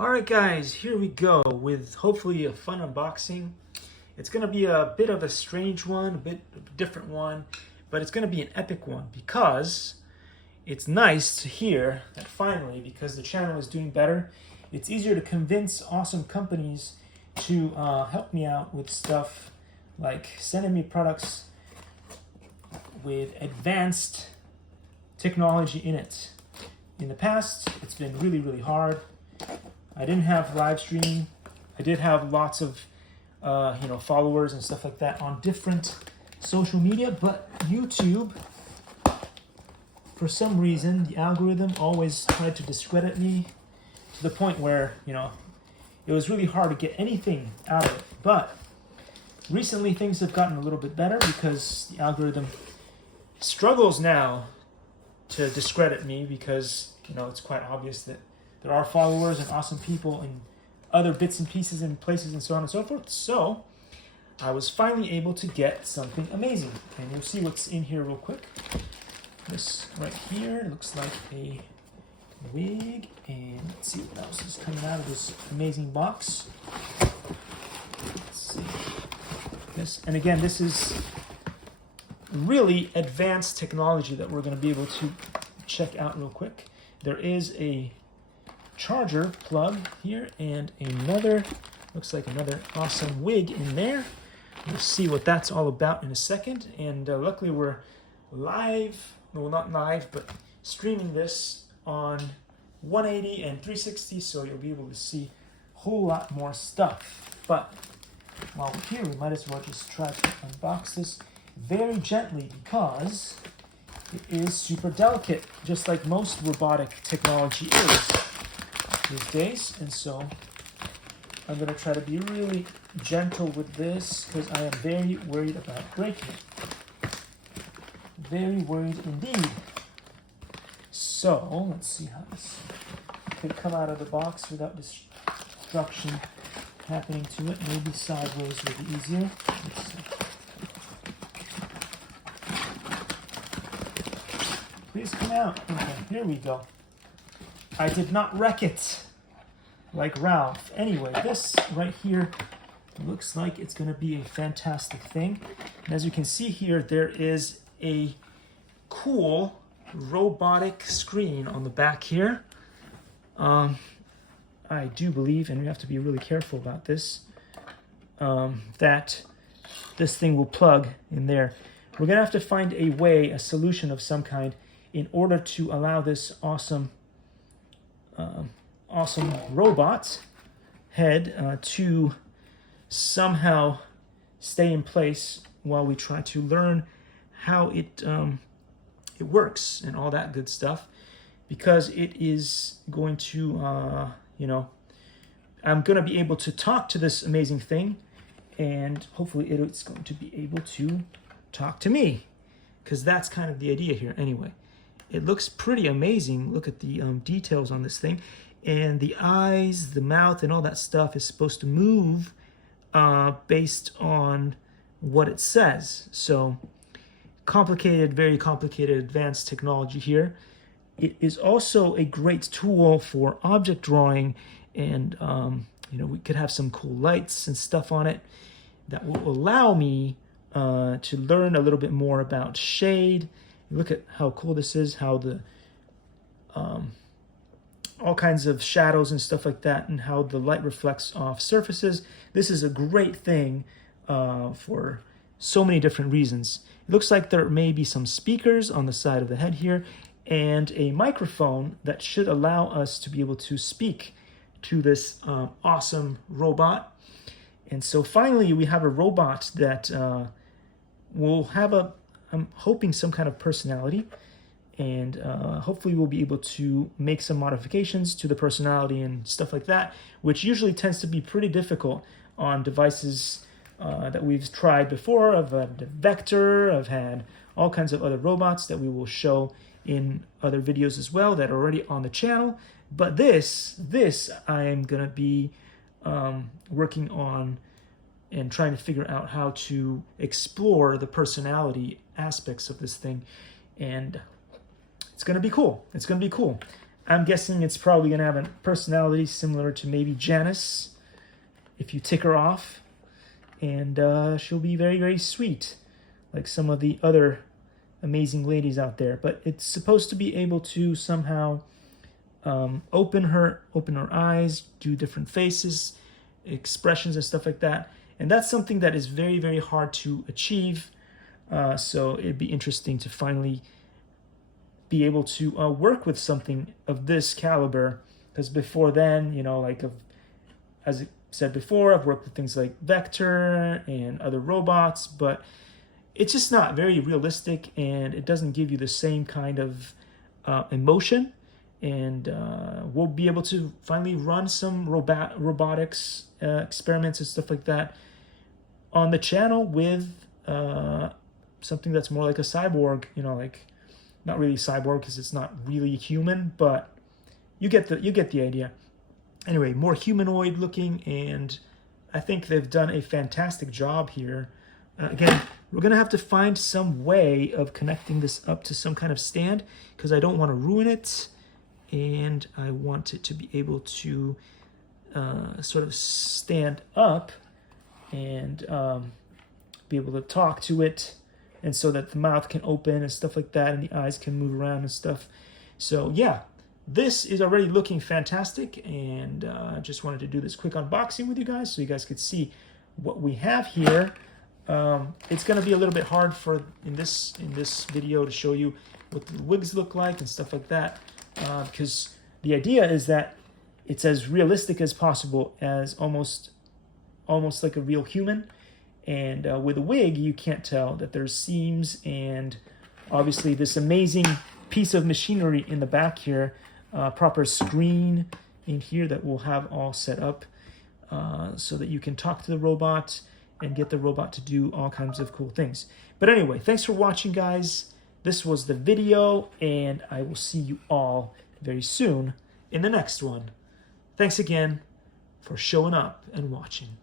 Alright guys, here we go with hopefully a fun unboxing. It's going to be a bit of a strange one, a bit of a different one, but it's going to be an epic one because it's nice to hear that finally, because the channel is doing better, it's easier to convince awesome companies to help me out with stuff like sending me products with advanced technology in it. In the past, it's been really hard. I didn't have live streaming. I did have lots of followers and stuff like that on different social media, but YouTube, for some reason, the algorithm always tried to discredit me to the point where, it was really hard to get anything out of it. But recently things have gotten a little bit better because the algorithm struggles now to discredit me because, it's quite obvious that there are followers and awesome people in other bits and pieces and places and so on and so forth. So I was finally able to get something amazing. And you'll see what's in here real quick. This right here looks like a wig. And let's see what else is coming out of this amazing box. Let's see. This, and again, this is really advanced technology that we're going to be able to check out real quick. There is a charger plug here and another, looks like another awesome wig in there. We'll see what that's all about in a second. And luckily we're live, well, not live, but streaming this on 180 and 360, so you'll be able to see a whole lot more stuff. But while we're here, we might as well just try to unbox this very gently because it is super delicate, just like most robotic technology is these days. And so I'm going to try to be really gentle with this because I am very worried about breaking it. Very worried indeed. So let's see how this could come out of the box without destruction happening to it. Maybe sideways would be easier. Let's see. Please come out. Okay, here we go. I did not wreck it like Ralph. Anyway, this right here looks like it's going to be a fantastic thing. And as you can see here, there is a cool robotic screen on the back here. I do believe, and we have to be really careful about this, that this thing will plug in there. We're going to have to find a way, a solution of some kind, in order to allow this awesome robot head to somehow stay in place while we try to learn how it works and all that good stuff, because it is going to I'm going to be able to talk to this amazing thing, and hopefully it's going to be able to talk to me, because that's kind of the idea here. Anyway, it looks pretty amazing. Look at the details on this thing. And the eyes, the mouth, and all that stuff is supposed to move based on what it says. So complicated, very complicated, advanced technology here. It is also a great tool for object drawing, and we could have some cool lights and stuff on it that will allow me to learn a little bit more about shade. Look at how cool this is, how the all kinds of shadows and stuff like that, and how the light reflects off surfaces. This is a great thing for so many different reasons. It looks like there may be some speakers on the side of the head here, and a microphone that should allow us to be able to speak to this awesome robot. And so finally we have a robot that will have I'm hoping some kind of personality, and hopefully we'll be able to make some modifications to the personality and stuff like that, which usually tends to be pretty difficult on devices that we've tried before. I've had Vector, I've had all kinds of other robots that we will show in other videos as well that are already on the channel. But this I am going to be working on and trying to figure out how to explore the personality aspects of this thing. And it's going to be cool. It's going to be cool. I'm guessing it's probably going to have a personality similar to maybe Janice, if you tick her off. And she'll be very, very sweet, like some of the other amazing ladies out there. But it's supposed to be able to somehow open her eyes, do different faces, expressions and stuff like that. And that's something that is very, very hard to achieve. So it'd be interesting to finally be able to work with something of this caliber. Because before then, you know, like as I said before, I've worked with things like Vector and other robots, but it's just not very realistic, and it doesn't give you the same kind of emotion. And we'll be able to finally run some robotics experiments and stuff like that on the channel with something that's more like a cyborg, you know, like not really cyborg because it's not really human, but you get the idea. Anyway, more humanoid looking, and I think they've done a fantastic job here. Again, we're gonna have to find some way of connecting this up to some kind of stand because I don't want to ruin it, and I want it to be able to sort of stand up and be able to talk to it, and so that the mouth can open and stuff like that, and the eyes can move around and stuff. So yeah, this is already looking fantastic, and I just wanted to do this quick unboxing with you guys so you guys could see what we have here. It's going to be a little bit hard in this video to show you what the wigs look like and stuff like that, because the idea is that it's as realistic as possible, as almost like a real human. And with a wig, you can't tell that there's seams, and obviously this amazing piece of machinery in the back here, proper screen in here that we'll have all set up so that you can talk to the robot and get the robot to do all kinds of cool things. But anyway, thanks for watching, guys. This was the video, and I will see you all very soon in the next one. Thanks again for showing up and watching.